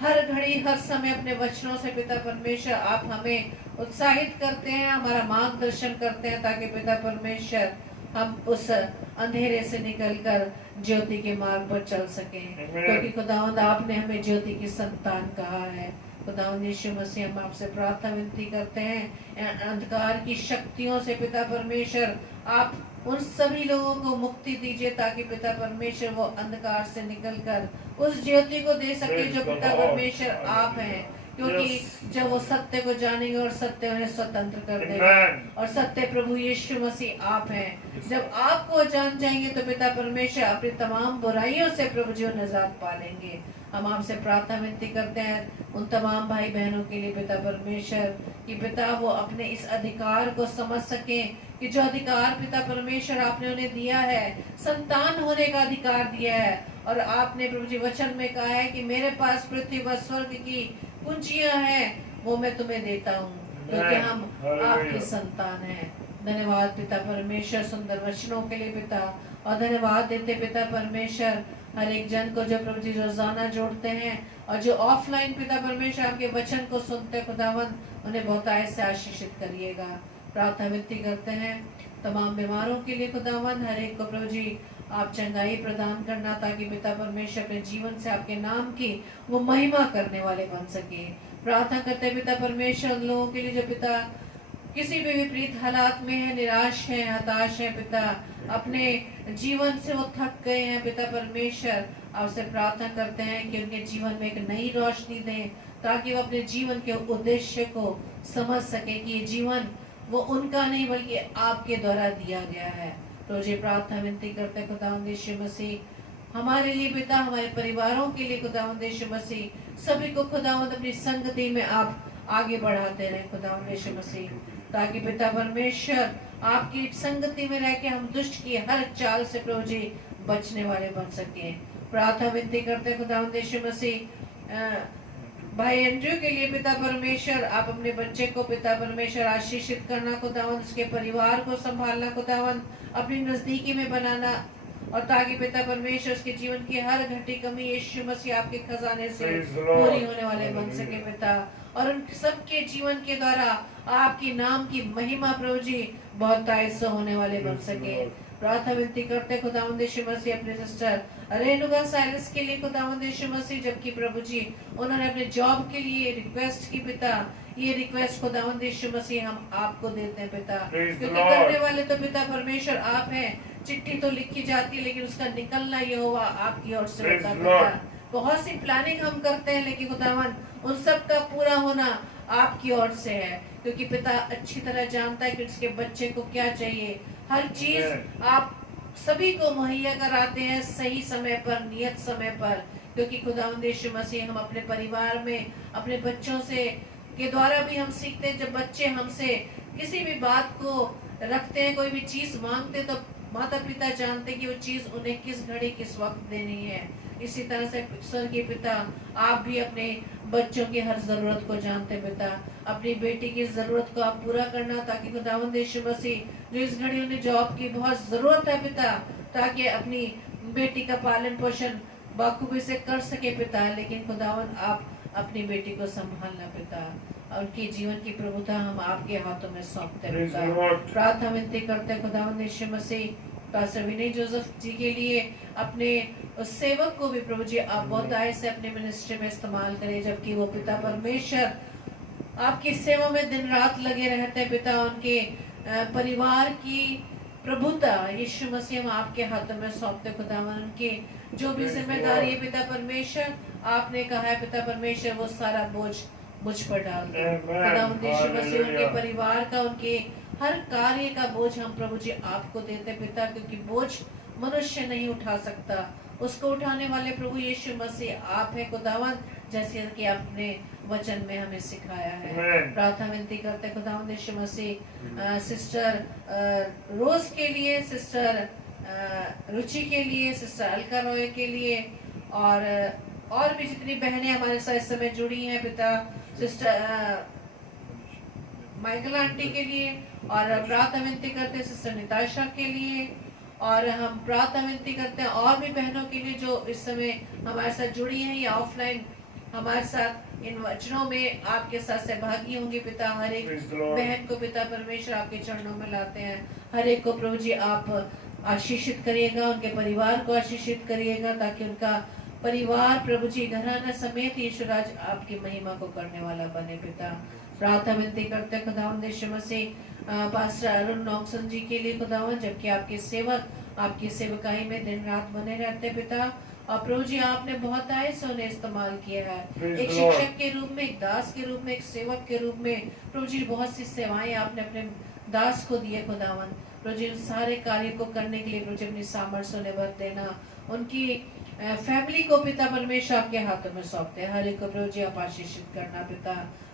हर घड़ी हर समय अपने वचनों से पिता परमेश्वर आप हमें उत्साहित करते हैं, हमारा मार्गदर्शन करते हैं, ताकि पिता परमेश्वर हम उस अंधेरे से निकलकर ज्योति के मार्ग पर चल सकें। क्योंकि खुदावंद आपने हमें ज्योति की संतान कहा है। खुदावंद यीशु मसीह, हम आपसे प्रार्थना विनती करते हैं अंधकार की शक्तियों से पिता परमेश्वर आप उन सभी लोगों को मुक्ति दीजिए, ताकि पिता परमेश्वर वो अंधकार से निकलकर उस ज्योति को दे सके जो पिता परमेश्वर आप हैं। क्योंकि Yes. जब वो सत्य को जानेंगे और सत्य उन्हें स्वतंत्र कर देगा। Amen. और सत्य प्रभु यीशु मसीह आप हैं। जब आपको जान जाएंगे तो पिता परमेश्वर अपनी तमाम बुराइयों से प्रभु जी निजात पालेंगे। हम आपसे प्रार्थना विनती करते हैं उन तमाम भाई बहनों के लिए पिता परमेश्वर कि पिता वो अपने इस अधिकार को समझ सकें कि जो अधिकार पिता परमेश्वर आपने उन्हें दिया है, संतान होने का अधिकार दिया है। और आपने प्रभु जी वचन में कहा है कि मेरे पास पृथ्वी व स्वर्ग की कुंजियां हैं, वो मैं तुम्हें देता हूँ, क्योंकि हम आपकी संतान हैं। धन्यवाद पिता परमेश्वर सुंदर वचनों के लिए पिता, और धन्यवाद देते पिता परमेश्वर हर एक जन को जो प्रभु जी रोजाना जोड़ते हैं और जो ऑफलाइन पिता परमेश्वर आपके वचन को सुनते खुदावन, उन्हें बहुतायत से आशीषित करिएगा। प्रार्थना विनती करते हैं तमाम बीमारों के लिए खुदावन, हर एक को प्रभु जी आप चंगाई प्रदान करना, ताकि पिता परमेश्वर अपने जीवन से आपके नाम की वो महिमा करने वाले बन सके। प्रार्थना करते हैं पिता परमेश्वर उन लोगों के लिए जो पिता किसी भी विपरीत हालात में है, निराश है, हताश है पिता, अपने जीवन से वो थक गए हैं पिता परमेश्वर, आपसे प्रार्थना करते हैं कि उनके जीवन में एक नई रोशनी दें, ताकि वो अपने जीवन के उद्देश्य को समझ सके कि ये जीवन वो उनका नहीं बल्कि आपके द्वारा दिया गया है। तो ये प्रार्थना विनती करते हैं खुदावंद यीशु मसीह हमारे लिए पिता, हमारे परिवारों के लिए खुदावंद यीशु मसीह, सभी को खुदावंद अपनी संगति में आप आगे बढ़ाते रहे खुदावंद यीशु मसीह, ताकि पिता परमेश्वर आपकी संगति में रह के हम दुष्ट की हर चाल से प्रभु जी बचने वाले बन सके। प्रार्थना विनती करते खुदावंद यीशु मसीह भाई एंड्रयू के लिए पिता परमेश्वर, आप अपने बच्चे को पिता परमेश्वर आशीषित करना खुदावंद, उसके परिवार को संभालना खुदावंद, अपनी नजदीकी में बनाना, और ताकि पिता परमेश्वर उसके जीवन की हर घटी कमी यीशु मसीह आपके खजाने से पूरी होने वाले बन सके पिता, और उन सबके जीवन के द्वारा आपकी नाम की महिमा प्रभु जी बहुत से होने वाले बन सके। प्रार्थना विनती करते खुदावंद यीशु मसीह अपने सिस्टर रेणुका साइलस के लिए खुदावंद यीशु मसीह, जबकि प्रभु जी उन्होंने अपने जॉब के लिए रिक्वेस्ट की पिता, ये रिक्वेस्ट खुदावंद यीशु मसीह हम आपको देते हैं पिता, क्योंकि करने वाले तो पिता परमेश्वर आप हैं। चिट्ठी तो लिखी जाती है लेकिन उसका निकलना यहोवा आपकी ओर से होता है पिता। बहुत सी प्लानिंग हम करते हैं लेकिन खुदावंद उन सब का पूरा होना आपकी ओर से है, क्योंकि पिता अच्छी तरह जानता है कि उसके बच्चे को क्या चाहिए। हर चीज आप सभी को मुहैया कराते हैं सही समय पर, नियत समय पर, क्योंकि खुदावंद यीशु मसीह हम अपने परिवार में अपने बच्चों से के द्वारा भी हम सीखते हैं। जब बच्चे हमसे किसी भी बात को रखते हैं, कोई भी चीज मांगते, तो माता पिता जानते कि वो चीज उन्हें किस घड़ी किस वक्त देनी है। इसी तरह से स्वर्गीय पिता, आप भी अपने बच्चों की हर जरूरत को जानते पिता, अपनी बेटी की जरूरत को आप पूरा करना, ताकि खुदावंद यीशु मसीह जो इस घड़ी उन्हें जॉब की बहुत जरूरत है पिता, ताकि अपनी बेटी का पालन पोषण बाखूबी से कर सके पिता। लेकिन खुदावंद आप अपनी बेटी को संभालना पिता, और उनके जीवन की प्रभुता हम आपके हाथों में सौंपते पिता। प्रार्थना विनती करते खुदावंद यीशु मसीह पास्टर विनय जोसेफ जी के लिए, अपने उस सेवक को भी प्रभु जी आप बहुत आय से अपने मिनिस्ट्री में इस्तेमाल करें, जबकि वो पिता परमेश्वर आपकी सेवा में दिन रात लगे रहते हैं पिता। उनके परिवार की प्रभुता यीशु मसीह हम आपके हाथों में सौंपते खुदावन। उनके जो भी जिम्मेदारी है पिता परमेश्वर, आपने कहा है पिता परमेश्वर वो सारा बोझ मुझ पर डाल दो खुदावंद यीशु मसीह। उनके परिवार का, उनके हर कार्य का बोझ हम प्रभु जी आपको देते पिता, क्योंकि बोझ मनुष्य नहीं उठा सकता, उसको उठाने वाले प्रभु यीशु मसीह आप है खुदावंद, जैसे कि आपने वचन में हमें सिखाया है। प्रार्थना विनती करते खुदावंद यीशु मसीह सिस्टर रोज के लिए, सिस्टर रुचि के लिए, सिस्टर अलका रॉय के लिए, और भी जितनी बहनें हमारे साथ इस समय जुड़ी हैं पिता, सिस्टर माइकल आंटी के लिए, और प्रार्थना विनती करते सिस्टर निताशा के लिए, और हम प्रार्थना विनती करते हैं और भी बहनों के लिए जो इस समय हमारे साथ जुड़ी हैं या ऑफलाइन हमारे साथ इन वचनों में आपके साथ सहभागी होंगे पिता। हर एक बहन को पिता परमेश्वर आपके चरणों में लाते हैं, हर एक को प्रभु जी आप आशीषित करिएगा, उनके परिवार को आशीषित करिएगा, ताकि उनका परिवार प्रभु जी घराना समेत यीशु राज आपकी महिमा को करने वाला बने पिता। प्रार्थना विनती करते खुदावंद यीशु मसीह पास्टर अरुण नॉक्सन जी के लिए खुदावंद, जबकि आपके सेवक आपकी सेवकाई में दिन रात बने रहते हैं पिता। और प्रभु जी आपने बहुत आए से उन्हें इस्तेमाल किया है, Praise एक the Lord. शिक्षक के रूप में, एक दास के रूप में, एक सेवक के रूप में। प्रभु जी बहुत सी सेवाएं आपने अपने दास को दिए खुदावन। प्रभु जी उन सारे कार्य को करने के लिए प्रभु जी अपनी सामर्थ्य उन्हें भर देना। उनकी फैमिली को पिता परमेश्वर आपके हाथों में सौंपते हैं। हर एक को प्रभु जी आप आशीषित करना पिता।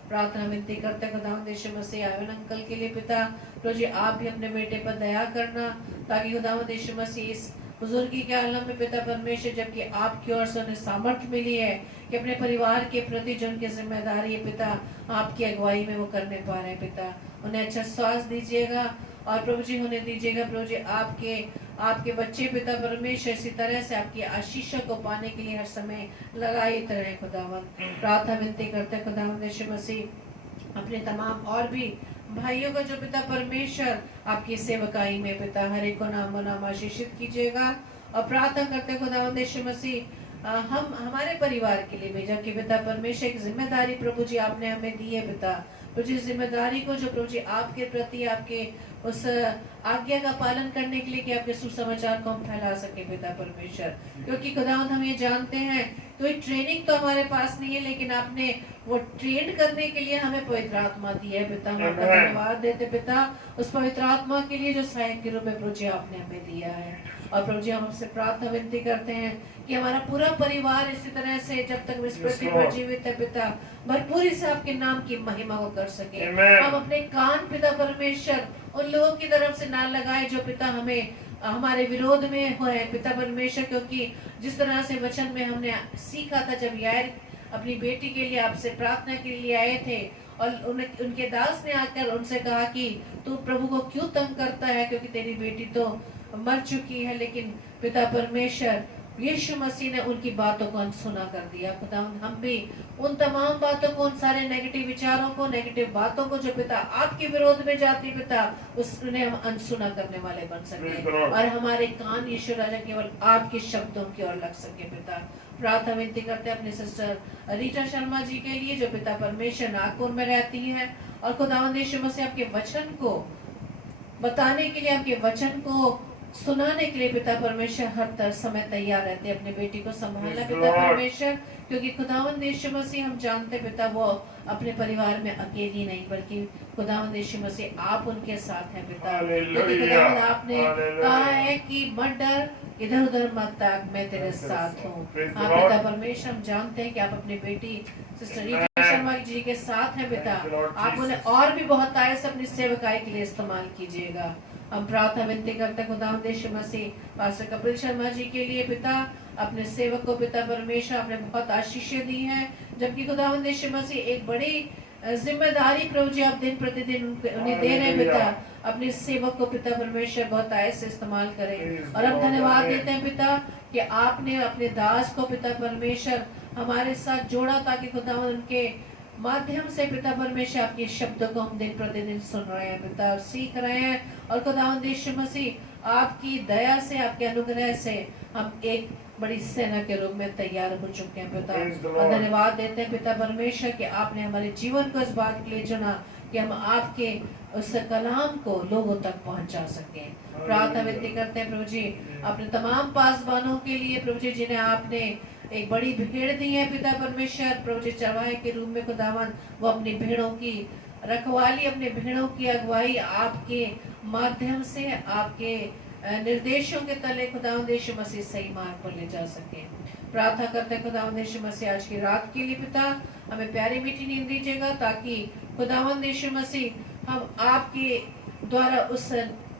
प्रार्थना विनती करते खुदावंद यीशु मसीह आवन अंकल के लिए पिता। प्रभु जी आप भी अपने बेटे पर दया करना, ताकि खुदावंद यीशु मसीह इस बुजुर्गी के आलम में पिता परमेश्वर, जबकि आपकी ओर से उन्हें सामर्थ्य मिली है कि अपने परिवार के प्रति जो उनकी जिम्मेदारी है पिता, आपकी अगुवाई में वो करने पा रहे हैं पिता। उन्हें अच्छा स्वास्थ्य दीजिएगा और प्रभु जी उन्हें दीजिएगा प्रभु जी आपके बच्चे पिता परमेश्वर इसी तरह से आपकी आशीषों को पाने के लिए हर समय लगाए रहे खुदावंद। प्रार्थना विनती करते खुदावंद यीशु मसीह अपने तमाम और भी भाइयों का जो पिता परमेश्वर आपकी सेवकाई में पिता, हर एक को नाम नाम आशीषित कीजिएगा। और प्रार्थना करते खुदावंद यीशु मसीह हम हमारे परिवार के लिए भेजा कि पिता परमेश्वर एक जिम्मेदारी प्रभु जी आपने हमें दी है पिता। प्रभु जी जिम्मेदारी को जो प्रभु जी आपके प्रति आपके उस आज्ञा का पालन करने के लिए कि आपके सुसमाचार को हम फैला सके पिता परमेश्वर। क्योंकि खुदावंद हम ये जानते हैं कोई ट्रेनिंग तो हमारे पास नहीं है, लेकिन आपने वो ट्रेन करने के लिए हमें पवित्र आत्मा दी है पिता। हम आपका धन्यवाद देते पिता उस पवित्र आत्मा के लिए जो सहायक के रूप में प्रभु जी आपने हमें दिया है। और प्रभु जी हम आपसे प्रार्थना विनती करते हैं कि हमारा पूरा परिवार इसी तरह से जब तक इस पृथ्वी पर जीवित है पिता, भरपूरी से आपके नाम की महिमा को कर सके। हम अपने कान पिता परमेश्वर उन लोगों की तरफ से ना लगाए जो पिता हमें हमारे विरोध में हुए पिता परमेश्वर। क्योंकि जिस तरह से वचन में हमने सीखा था, जब यार अपनी बेटी के लिए आपसे प्रार्थना के लिए आए थे और उनके दास ने आकर उनसे कहा कि तू प्रभु को क्यों तंग करता है, क्योंकि तेरी बेटी तो मर चुकी है। लेकिन पिता परमेश्वर यीशु मसीह ने उनकी बातों को अनसुना कर दिया। खुदा हम भी उन तमाम बातों को, उन सारे नेगेटिव विचारों को, नेगेटिव बातों को जो पिता आपके विरोध में जाती पिता, उन्हें हम अनसुना करने वाले बन सके और हमारे कान यीशु राजा केवल आपके शब्दों की ओर लग सके पिता। प्रार्थना विनती करते हैं अपने सिस्टर रीटा शर्मा जी के लिए जो पिता परमेश्वर नागपुर में रहती है और खुदावंद यीशु मसीह आपके वचन को बताने के लिए, आपके वचन को सुनाने के लिए पिता परमेश्वर हर समय तैयार रहते हैं अपने बेटी को संभालना पिता परमेश्वर। क्योंकि खुदावंद यीशु मसीह हम जानते पिता वो अपने परिवार में अकेली नहीं, बल्कि खुदावंद यीशु मसीह आप उनके साथ हैं पिता। क्योंकि खुदावंद आपने कहा है कि मत डर, इधर उधर मत ताक, मैं तेरे साथ हूँ। हाँ पिता परमेश्वर हम जानते हैं कि आप अपनी बेटी सिस्टर रीटा शर्मा जी के साथ हैं पिता। आप उन्हें और भी बहुत आय से अपनी सेवकाई के लिए इस्तेमाल कीजिएगा। हम प्रार्थना विनती करते खुदावंद यीशु मसीह पास्टर कपिल शर्मा जी के लिए पिता, अपने सेवक को पिता परमेश्वर आपने बहुत आशीषें दी हैं, जबकि खुदावंद यीशु मसीह एक बड़ी जिम्मेदारी प्रभु जी आप दिन प्रतिदिन उन्हें दे रहे हैं पिता। अपने सेवक को पिता परमेश्वर बहुत आय से इस्तेमाल करें। और हम धन्यवाद देते हैं पिता कि आपने अपने दास को पिता परमेश्वर हमारे साथ जोड़ा, ताकि खुदावंद उनके माध्यम से पिता परमेश्वर आपके शब्दों को हम दिन प्रतिदिन सुन रहे हैं पिता और सीख रहे हैं। और खुदावंद यीशु मसीह आपकी दया से, आपके अनुग्रह से हम एक बड़ी सेना के रूप में तैयार हो चुके हैं पिता। और धन्यवाद देते हैं पिता परमेश्वर कि आपने हमारे जीवन को इस बात के लिए चुना कि हम आपके उस कलाम को लोगों तक पहुंचा सके। प्रार्थना विनती करते हैं प्रभु जी अपने तमाम पासवानों के लिए प्रभु जी, जिन्हें आपने एक बड़ी भीड़ दी है पिता परमेश्वर। प्रभु जी चरवाहे के रूप में खुदावन वो अपनी भेड़ों की रखवाली, अपने भेड़ों की अगुवाई आपके माध्यम से, आपके निर्देशों के तले खुदावंद यीशु मसीह सही मार्ग पर ले जा सके। प्रार्थना करते खुदावंद यीशु मसीह आज की रात के लिए पिता हमें प्यारी मीठी नींद दीजिएगा, ताकि खुदावंद यीशु मसीह हम आपके द्वारा उस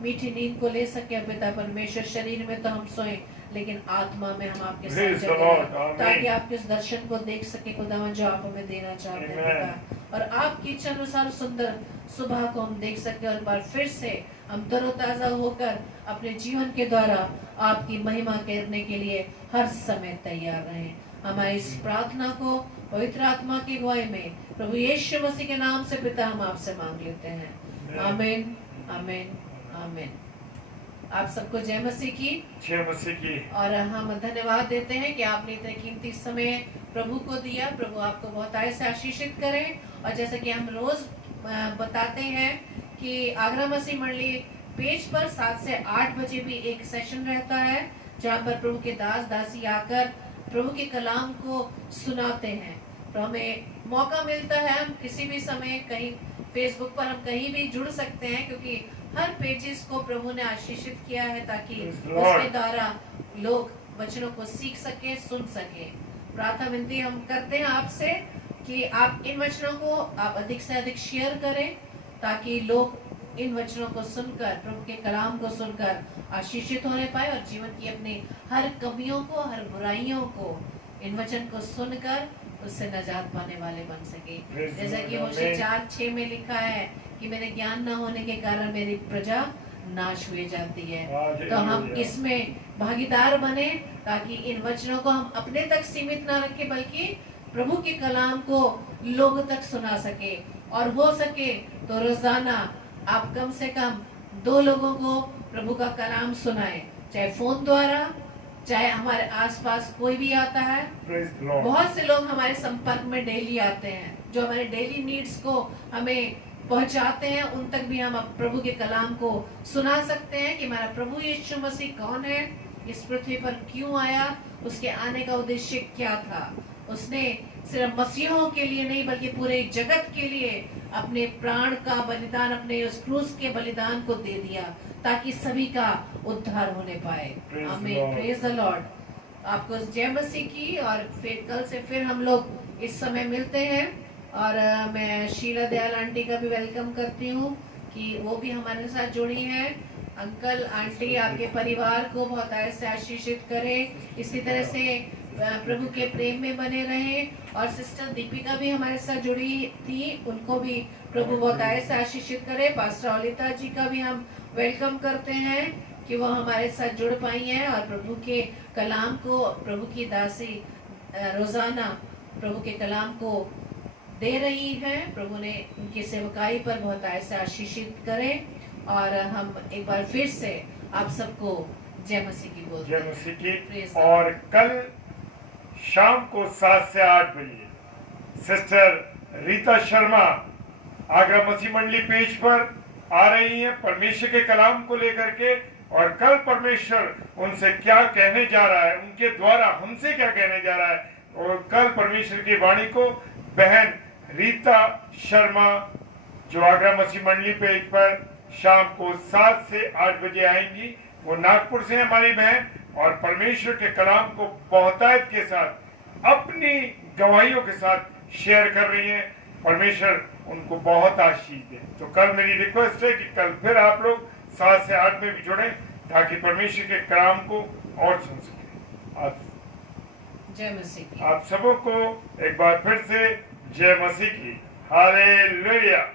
मीठी नींद को ले सके पिता परमेश्वर। शरीर में तो हम सोए, लेकिन आत्मा में हम आपके साथ चले, ताकि आपके उस दर्शन को देख सके खुदावन जो आप हमें देना चाहते हैं पिता। और आपकी इच्छा अनुसार सुंदर सुबह को हम देख सके और बार फिर से हम तरोताजा होकर अपने जीवन के द्वारा आपकी महिमा करने के लिए हर समय तैयार रहें। हमारी इस प्रार्थना को पवित्र आत्मा की अगुवाई में प्रभु यीशु मसीह के नाम से पिता हम आपसे मांग लेते हैं। आमीन आमीन आमीन। आप सबको जय मसीह की। जय मसीह की। और हम धन्यवाद देते हैं कि आपने इतने कीमती समय प्रभु को दिया। प्रभु आपको बहुत आय से आशीषित करें। और जैसे कि हम रोज बताते हैं कि आगरा मसीह मंडली पेज पर 7 से 8 बजे भी एक सेशन रहता है जहाँ पर प्रभु के दास दासी आकर प्रभु के कलाम को सुनाते हैं। तो हमें मौका मिलता है, हम किसी भी समय कहीं फेसबुक पर हम कहीं भी जुड़ सकते हैं, क्योंकि हर पेजेस को प्रभु ने आशीषित किया है ताकि उसके द्वारा लोग वचनों को सीख सके, सुन सके। प्रार्थना विनती हम करते हैं आपसे कि आप इन वचनों को आप अधिक से अधिक शेयर करें ताकि लोग इन वचनों को सुनकर, प्रभु के कलाम को सुनकर आशीषित होने पाए और जीवन की अपनी हर कमियों को, हर बुराइयों को, इन वचन को सुनकर उससे नजात पाने वाले बन सके। जैसा कि होशे 4:6 में लिखा है कि मेरे ज्ञान न होने के कारण मेरी प्रजा नाश हुई जाती है। तो हम इसमें भागीदार बने ताकि इन वचनों को हम अपने तक सीमित ना रखें, बल्कि प्रभु के कलाम को लोगों तक सुना सके। और हो सके तो रोजाना आप कम से कम 2 लोगों को प्रभु का कलाम सुनाएं, चाहे फोन द्वारा, चाहे हमारे आसपास कोई भी आता है। बहुत से लोग हमारे संपर्क में डेली आते हैं जो हमारे डेली नीड्स को हमें पहुंचाते हैं, उन तक भी हम प्रभु के कलाम को सुना सकते हैं कि हमारा प्रभु यीशु मसीह कौन है, इस पृथ्वी पर क्यों आया, उसके आने का उद्देश्य क्या था। उसने सिर्फ मसीहों के लिए नहीं बल्कि पूरे जगत के लिए अपने प्राण का बलिदान, अपने उस क्रूस के बलिदान को दे दिया ताकि सभी का उद्धार होने पाए। आमीन, प्रेज द लॉर्ड। आपको जय मसीह की। और फिर कल से फिर हम लोग इस समय मिलते हैं और मैं शीला दयाल आंटी का भी वेलकम करती हूँ कि वो भी हमारे साथ जुड़ी हैं। अंकल आंटी आपके परिवार को बहुत ऐसे आशीषित करें, इसी तरह से प्रभु के प्रेम में बने रहें। और सिस्टर दीपिका भी हमारे साथ जुड़ी थी, उनको भी प्रभु बहुत ऐसे आशीषित करे। पास्टर औलिता जी का भी हम वेलकम करते हैं कि वो हमारे साथ जुड़ पाई हैं और प्रभु के कलाम को, प्रभु की दासी रोजाना प्रभु के कलाम को दे रही हैं। प्रभु ने उनकी सेवकाई पर बहुत ऐसे आशीषित करें। और हम एक बार फिर से आप सबको जय मसीह की बोलते हैं। जय मसीह की। और कल शाम को 7 से 8 बजे सिस्टर रीता शर्मा आगरा मसीह मंडली पेज पर आ रही हैं परमेश्वर के कलाम को लेकर के। और कल परमेश्वर उनसे क्या कहने जा रहा है, उनके द्वारा हमसे क्या कहने जा रहा है, और कल परमेश्वर की वाणी को बहन रीता शर्मा जो आगरा मसीह मंडली पेज पर शाम को 7 से 8 बजे आएंगी। वो नागपुर से हमारी बहन और परमेश्वर के कलाम को बहुतायत के साथ अपनी गवाहियों के साथ शेयर कर रही हैं। परमेश्वर उनको बहुत आशीष दे। तो कल मेरी रिक्वेस्ट है कि कल फिर आप लोग 7 से 8 में भी जुड़ें ताकि परमेश्वर के कलाम को और सुन सकें। आप जय मसीह की। आप सबों को एक बार फिर से जय मसीह की। हालेलुया।